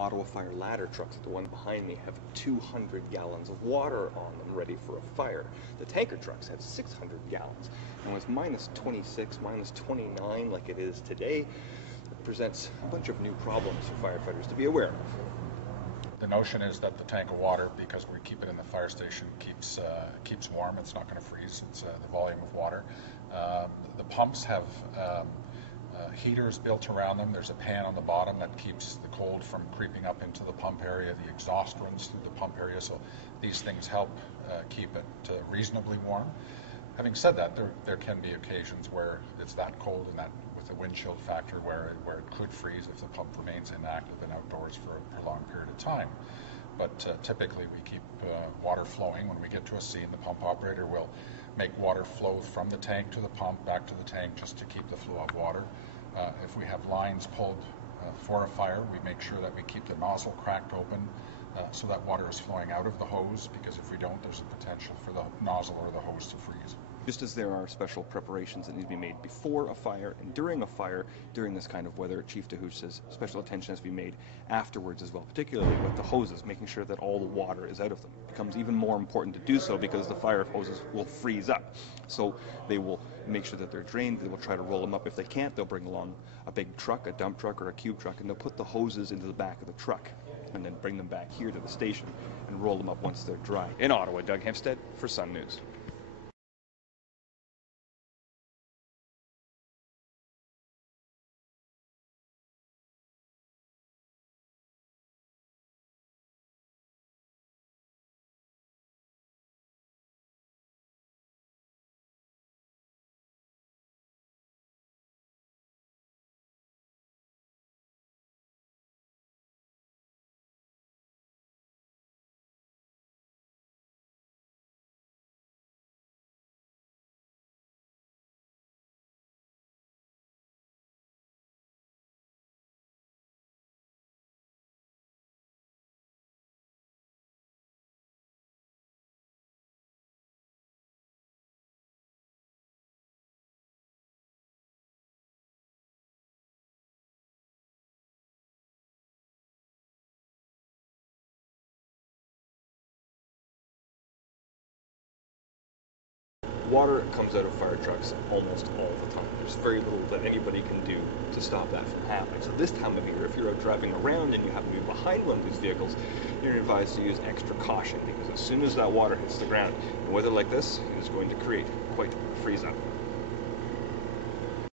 Ottawa Fire ladder trucks, the one behind me, have 200 gallons of water on them ready for a fire. The tanker trucks have 600 gallons. And with minus 26, minus 29 like it is today, it presents a bunch of new problems for firefighters to be aware of. The notion is that the tank of water, because we keep it in the fire station, keeps warm. It's not going to freeze. It's the volume of water. The pumps have heaters built around them. There's a pan on the bottom that keeps the cold from creeping up into the pump area. The exhaust runs through the pump area, so these things help keep it reasonably warm. Having said that, there can be occasions where it's that cold and that with the wind chill factor where it could freeze if the pump remains inactive and outdoors for a prolonged period of time. But typically we keep water flowing. When we get to a scene, the pump operator will make water flow from the tank to the pump, back to the tank, just to keep the flow of water. If we have lines pulled for a fire, we make sure that we keep the nozzle cracked open so that water is flowing out of the hose, because if we don't, there's a potential for the nozzle or the hose to freeze. Just as there are special preparations that need to be made before a fire and during a fire, during this kind of weather, Chief DeHooch says special attention has to be made afterwards as well, particularly with the hoses, making sure that all the water is out of them. It becomes even more important to do so because the fire hoses will freeze up. So they will make sure that they're drained. They will try to roll them up. If they can't, they'll bring along a big truck, a dump truck or a cube truck, and they'll put the hoses into the back of the truck and then bring them back here to the station and roll them up once they're dry. In Ottawa, Doug Hempstead for Sun News. Water comes out of fire trucks almost all the time. There's very little that anybody can do to stop that from happening. So this time of year, if you're out driving around and you happen to be behind one of these vehicles, you're advised to use extra caution, because as soon as that water hits the ground, in weather like this, it is going to create quite a freeze up.